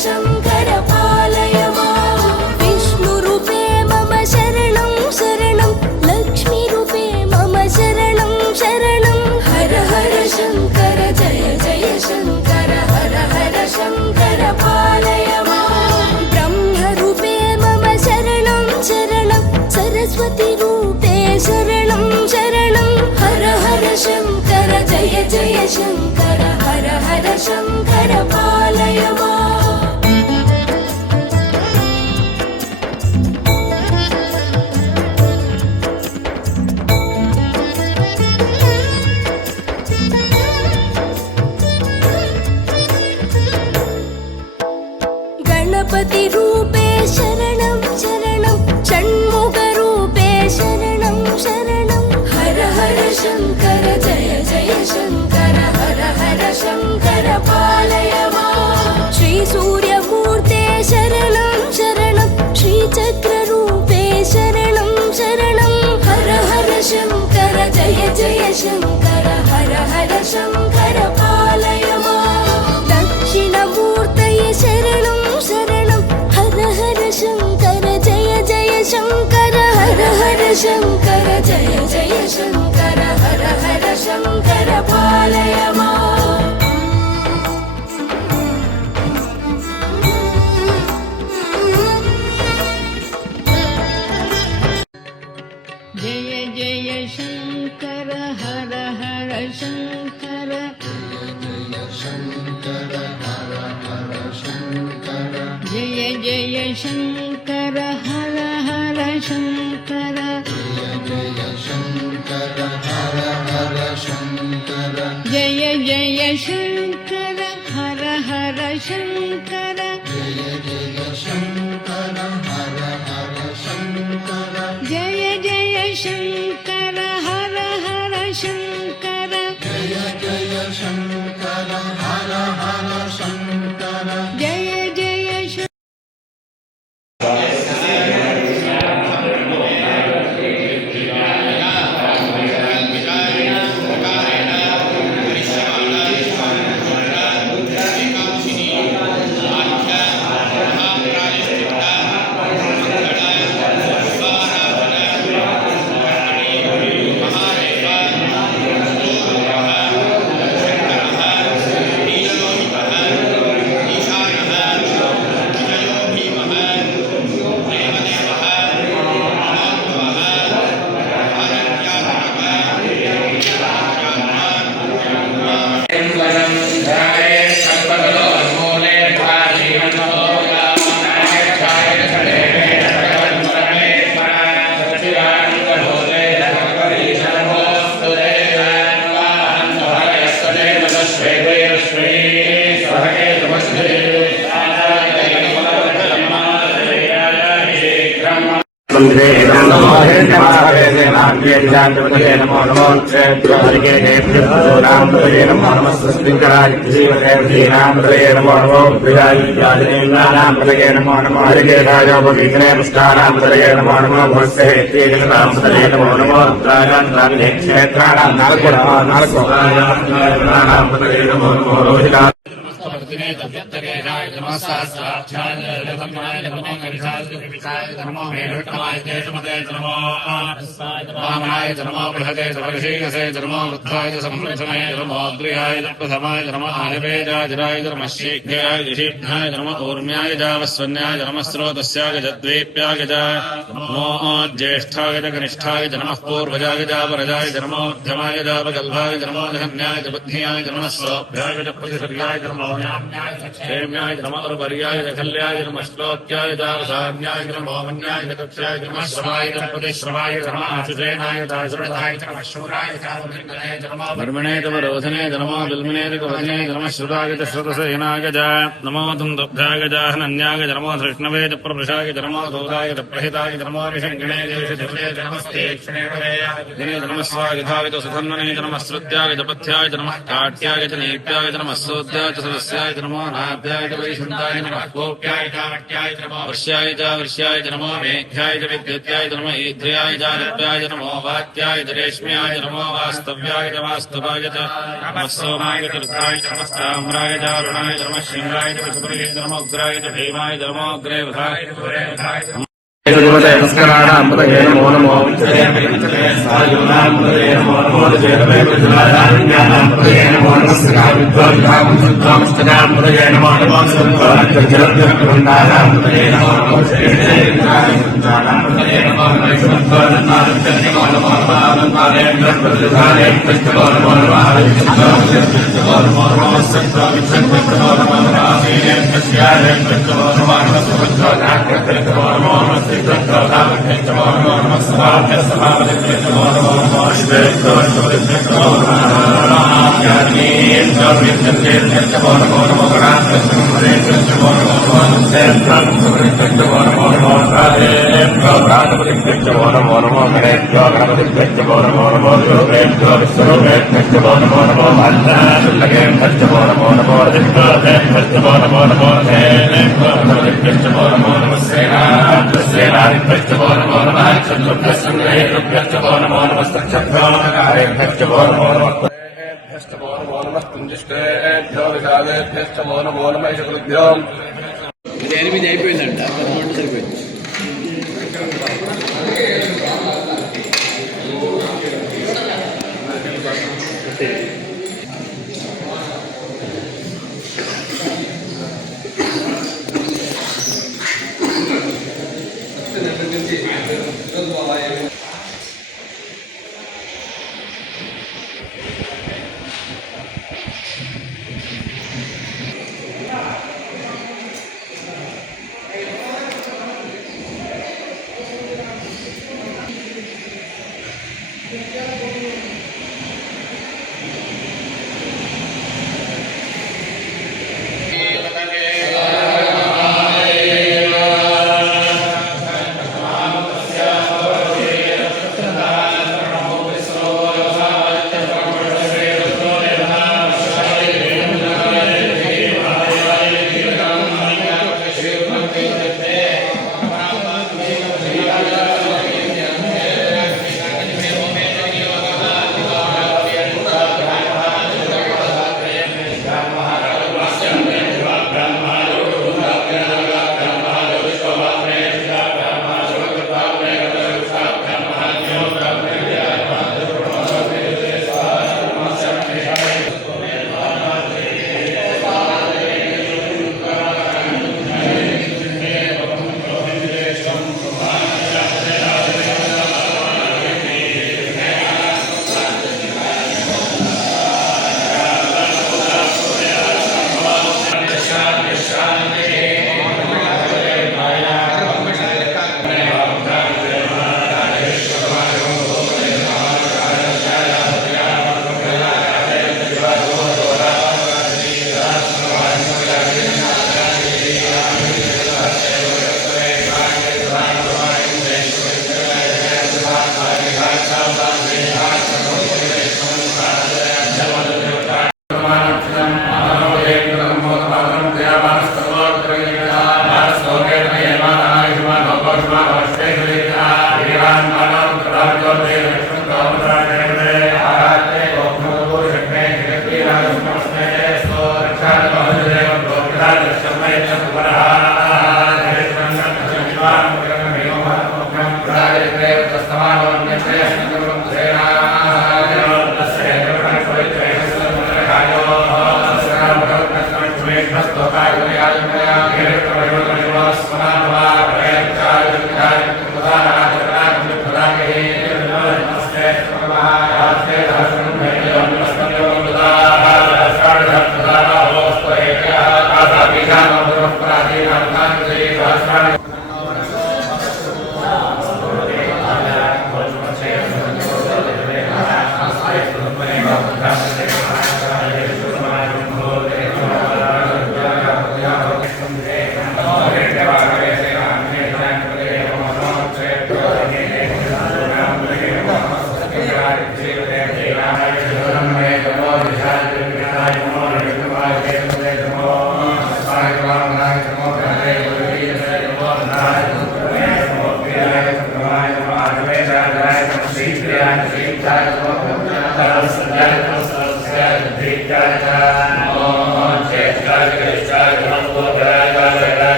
शङ्कर पालय माम् विष्णुरूपे मम शरणं शरणं लक्ष्मीरूपे मम शरणं शरणं हर हर शङ्कर जय जय शङ्कर हर हर शङ्कर पालय माम् ब्रह्मरूपे मम शरणं शरणं सरस्वतीरूपे शरणं शरणं हर हर शङ्कर जय जय शङ्कर हर हर शङ्कर पालय माम् गणपतिरूपे शरणं शरणं षण्मुखरूपे शरणं शरणं हर हर शङ्कर जय जय शङ्कर हर हर शङ्कर पालय माम् श्रीसूर्यमूर्ते शरणं शरणं श्रीचक्ररूपे शरणं शरणं हर हर शङ्कर जय जय शङ्कर हर हर शङ्कर पालय माम् दक्षिणमूर्तये शरणं शरणं हर हर शङ्कर जय जय शङ्कर हर हर शङ्कर जय जय शङ्कर हर हर शङ्कर पालय माम् जय जय शङ्कर हर हर शङ्कर जय जय शङ्कर हर हर शङ्कर जय जय शङ्कर हर हर शङ्कर जय जय शङ्कर हर हर शङ्कर जय जय नमो नमो वामनाय नमो बृहते समर्षीयसे नमो वृद्धाय संवृद्धनाय नमो अग्र्याय प्रथमाय नमो आयुर्वेदाय जराय नमः शीघ्राय ऋषिभ्याय नमो ऊर्म्याय जावस्वन्याय नमः स्रोतस्याय जद्वीप्याय च नमो ज्येष्ठाय च कनिष्ठाय नमः पूर्वजाय च परजाय नमो मध्यमाय च प्रगल्भाय नमो जहन्याय च बुद्ध्याय नमः स्वभ्याय च प्रतिसर्याय नमो क्षेम्याय नमो अर्पर्याय च कल्याय नमः श्लोक्याय च साम्याय नमो मन्याय च कक्षाय नमः श्रवाय च प्रतिश्रवाय नमः आशुषेणाय च श्रुताय च शूराय च वर्मणे च रोधने च नमो बिल्मिने च वदने च नमः श्रुताय च श्रुतसेनाय च नमो तुन्दुभ्याय च हनन्याय च नमो धृष्णवे च प्रभृशाय च नमो धूताय च प्रहिताय च नमो ऋषङ्गिणे च नमस्ते दिने च नमः स्वागताय च सुधन्वने च नमः श्रुत्याय च पथ्याय च नमः काट्याय च नीत्याय च नमः सोद्याय च सदस्याय च नमो नाद्याय च वैशन्ताय नमः गोप्याय च वट्याय च नमो वर्ष्याय च वस्याय च नमो मेघ्याय च विद्युत्याय च नमो ईध्र्याय च रप्याय च नमो वात्याय च रेश्म्याय च नमो वास्तव्याय च वास्तवाय च नमः सोमाय च रुद्राय च नमस्ताम्राय च अरुणाय च नमः शिङ्गाय च विष्णुये च नमो उग्राय च भीमाय च नमो अग्रे वधाय च नमस्काराणामृतये नमो नमो सायुनामृतये नमो नमो जयनामृतये नमो नमस्कारामृतये नमो नमो जगद्गुरुनामृतये नमो नमो जयनामृतये नमो ఇది 8 అయిపోయిందంట 11 సరిపోయింది.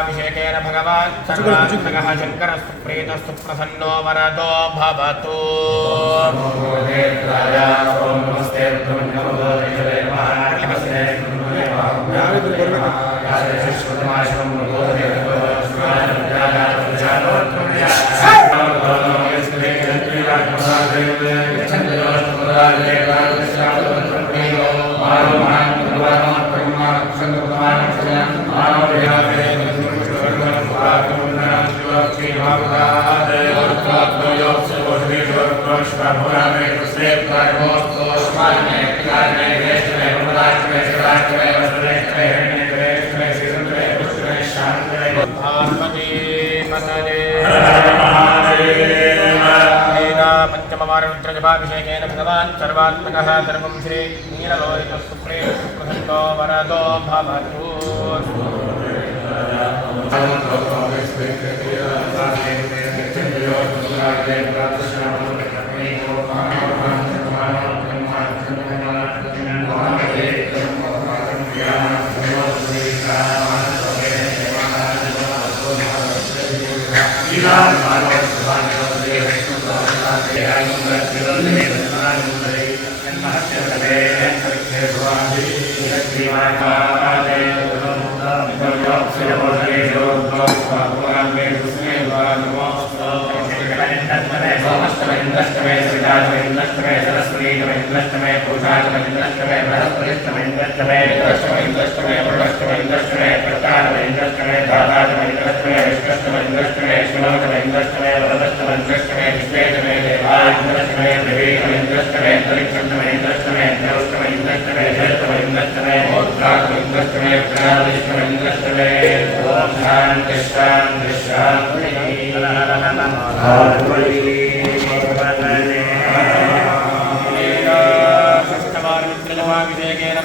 अभिषेकेन भगवान् सर्वात्मकः शङ्करस्तु प्रीतस्तु प्रसन्नो वरदो भवतु। पंचमवारुद्रजपाभिषेकेन भगवान् सर्वात्मकः सर्वं श्री नीललोहितस्तु प्रीतस्तु प्रसन्नो वरदो भवतु।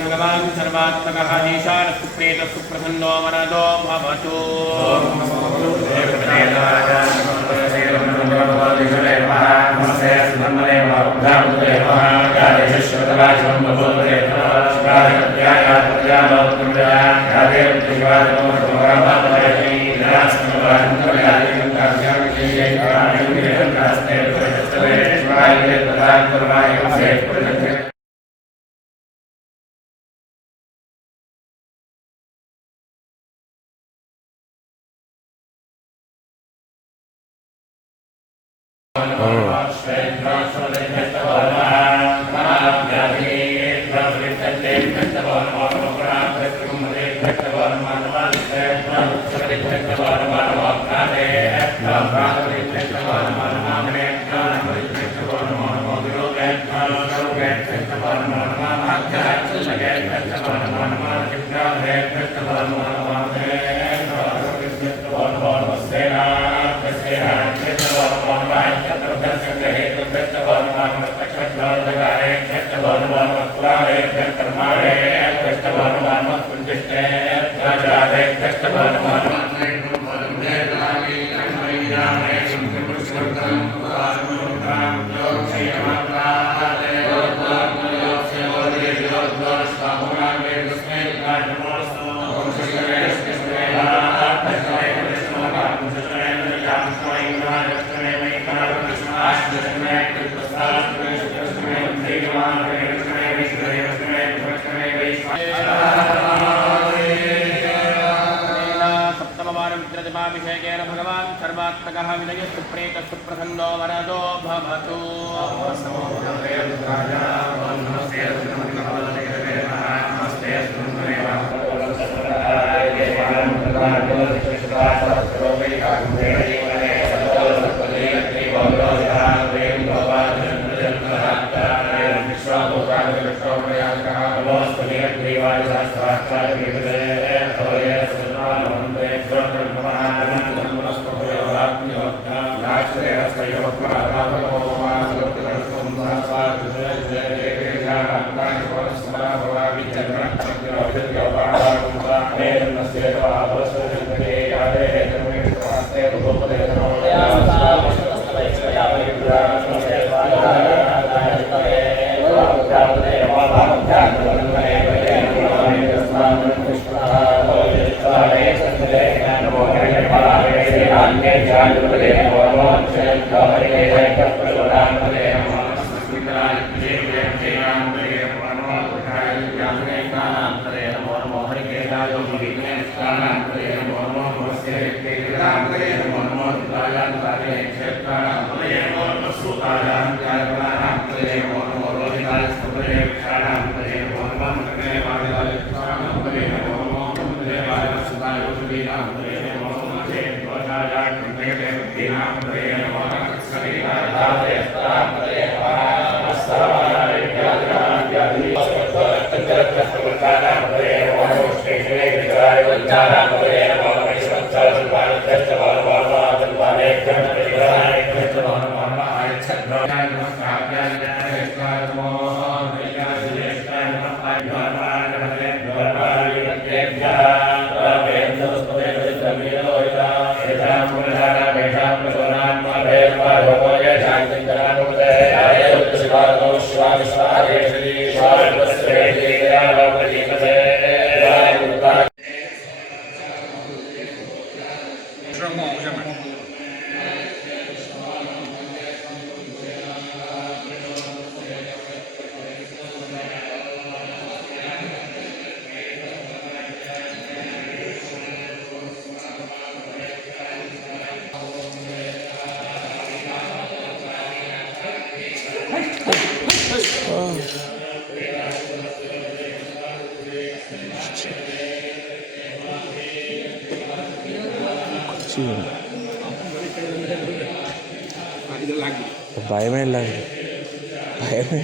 भगवान् सर्वात्मकः ईशानस्तु प्रीतस्तु प्रसन्नो वरदो भवतु। Oh. सप्तमवारमित्रदिमाभिषेकेन भगवान् सर्वात्मकः विनयस्तु प्रेतस्तु प्रसन्नो वरदो भवतु ഭയമേ ഇല്ല ഭയമേ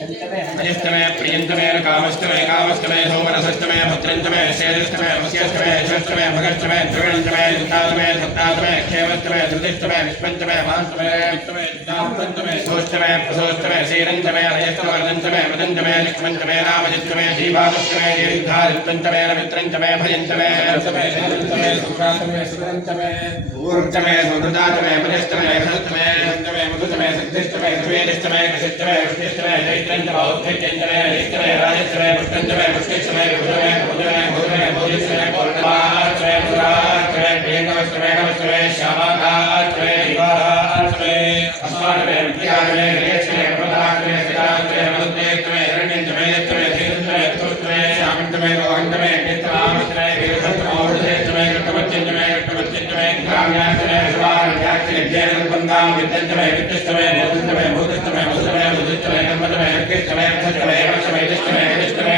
अजिष्टमे प्रियंतमे कामष्टमे कामष्टमे सोमरसष्टमे भद्रंतमे शेषष्टमे मस्यष्टमे षष्टमे भगष्टमे त्रिगणंतमे युक्तातमे सप्तातमे क्षेमष्टमे धृतिष्टमे विष्पंचमे महाष्टमे विष्टमे दापंचमे सोष्टमे प्रसोष्टमे श्रीरंतमे अयष्टमे अनंतमे मदंतमे लक्ष्मंतमे रामजिष्टमे श्रीभागष्टमे दीर्घादित्यंतमे रवित्रंतमे भयंतमे शरतमे शरतमे सुखातमे सुरंतमे ऊर्जमे सुकृतातमे परिष्टमे हस्तमे हस्तमे मधुतमे सिद्धिष्टमे द्वेदिष्टमे कशिष्टमे विष्टिष्टमे जैत्रंतमे औद्धत्यंतमे रिष्टमे राजष्टमे पुष्टंतमे पुष्टिष्टमे भुजमे भुजमे भुजमे भुजिष्टमे पूर्णमाष्टमे पुराष्टमे प्रियंगमष्टमे नमष्टमे श्यामाकाष्टमे विवाहाष्टमे अस्माष्टमे विद्याष्टमे गणेशमे प्रमदाष्टमे सिद्धाष्टमे नमस्तेष्टमे हिरण्यंतमे यष्टमे धीरंतमे तुष्टमे श्यामंतमे रोहंतमे नित्यमाष्टमे वीरभद्रमे औषधेष्टमे कृतवत्यंतमे कृतवत्यंतमे ग्राम्याष्टमे शिवारण्याष्टमे ज्ञानबन्धां विद्यंतमे वित्तष्टमे भूतष्टमे भूतष्टमे भूतष्टमे भूतष्टमे कर्मष्टमे अर्केष्टमे अर्थष्टमे यमष्टमे इष्टमे अनिष्टमे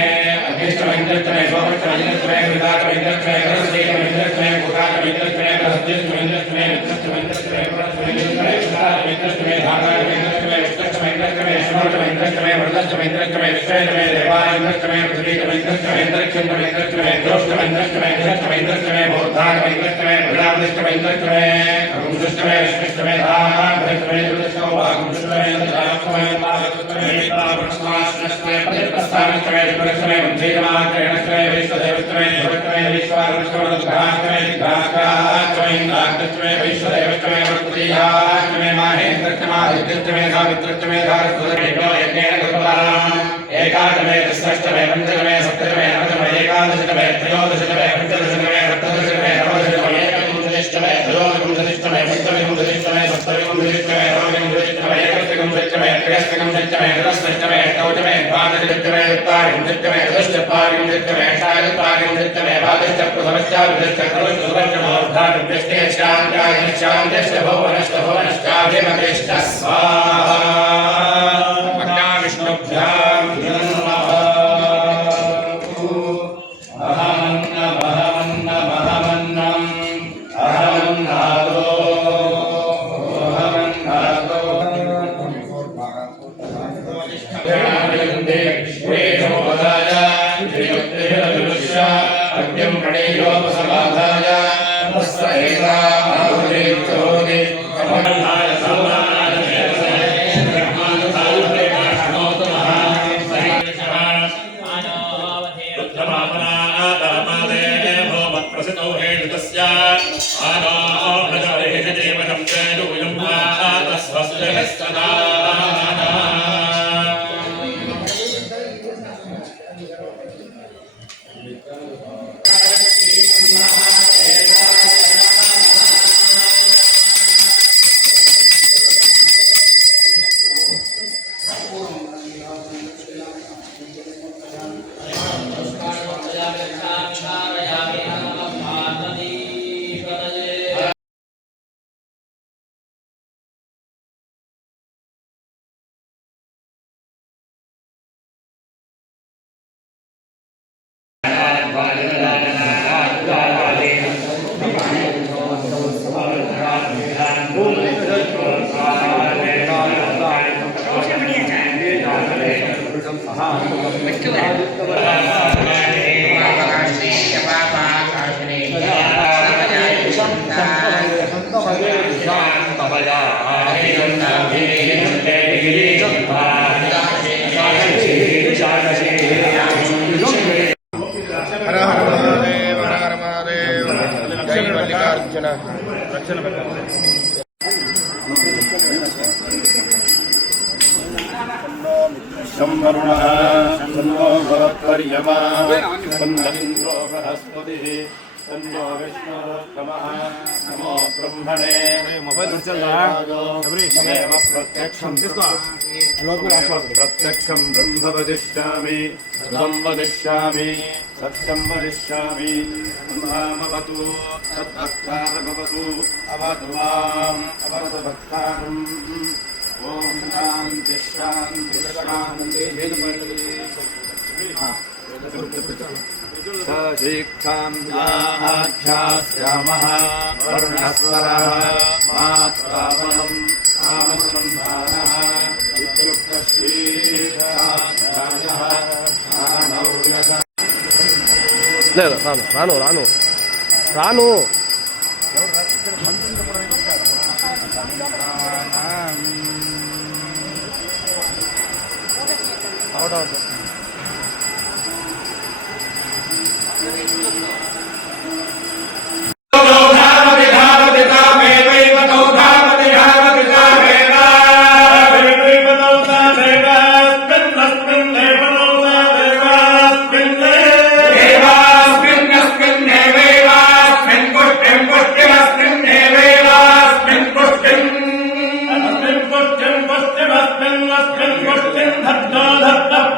अग्निष्टमे इंद्रष्टमे सोमष्टमे इंद्रष्टमे कृताष्टमे इंद्रष्टमे सरस्वतीष्टमे इंद्रष्टमे भूताष्टमे इंद्रष्टमे प्रसद्यष्टमे इंद्रष्टमे वित्तष्टमे इंद्रष्टमे पुरष्टमे इंद्रष्टमे कृताष्टमे इंद्रष्टमे धाताष्टमे इंद्रष्टमे विष्टष्टमे इंद्रष्टमे शिवष्टमे इंद्रष्टमे वरदष्टमे इंद्रष्टमे विश्वेष्टमे देवाय इंद्रष्टमे पृथ्वीष्टमे इंद्रष्टमे इंद्रक्षण्टमे इंद्रष्टमे द्रोष्टमे इंद्रष्टमे इंद्रष्टमे इंद्रष्टमे भूताष्टमे इंद्रष्टमे प्रजापतिष्टमे इंद्रष्टमे अगुंष्टमे विष्णुष्टमे धाताष्टमे दुर्दष्टमे वागुंष्टमे इंद्राष्टमे मागुष्टमे तावृष्टमे प्रतिप्रस्थानष्टमे विपुरष्टमे वंशीयमात्रेणष्टमे विश्वदेवष्टमे देवष्टमे विश्वारुष्टमे दुर्गाष्टमे दिग्राष्टमे इंद्राष्टमे वैश्वदेवष्टमे वरुत्रियाष्टमे माहेन्द्रष्टमे सावित्रष्टमे धारस्वतमे यज्ञेन कृतवान् एकादशमे दशष्टमे पञ्चदशमे सप्तदशमे नवदशमे एकादशतमे त्रयोदशतमे पञ्चदशतमे सप्तदशतमे नवदशतमे एकविंशतिष्टमे त्रयोविंशतिष्टमे पञ्चविंशतिष्टमे सप्तविंशतिष्टमे नवविंशतिष्टमे एकविंशतिष्टमे त्रयस्त्रिंशतिष्टमे चतुष्टमे अष्टौतमे द्वादशतिष्टमे चत्वारिंशतिष्टमे चतुश्चत्वारिंशतिष्टमे अष्टाचत्वारिंशतिष्टमे द्वादशचतुर्दशमोर्धाविष्टेष्टान्त्यायनिष्टान्त्यश्च भुवनश्च स्वाहा विष्णुभ्यां नमः अहमन्नमहमन्नमहमन्नम् अहमन्नादो अहमन्नादो वेदोपदाय त्रियुक्तिरदृश्य अद्यं प्रणेयोपसमाधाय तस्य एता आहुरे चोदि कमलाय समानाय हर हर महादेव हर हर महादेव जय मल्लिकार्जुन रक्षण संवरुणः सन्नो भवत्पर्यमा सन्न इन्द्रो बृहस्पतिः सन्नो विष्णुरुत्तमः नमो ब्रह्मणे प्रत्यक्षं ब्रह्म वदिष्यामि ध्रुवं वदिष्यामि सत्यं वदिष्यामि ब्रह्मामवतु तद्भक्तारभवतु अवतु माम् अवतु भक्तारम् ॐ शान्ति शान्ति सशिक्षान्याख्यास्यामः वर्णस्वरः मात्रावलं नामसन्धानः इत्युक्तश्रीः లేదు రాను రాను రాను రాను धत्तो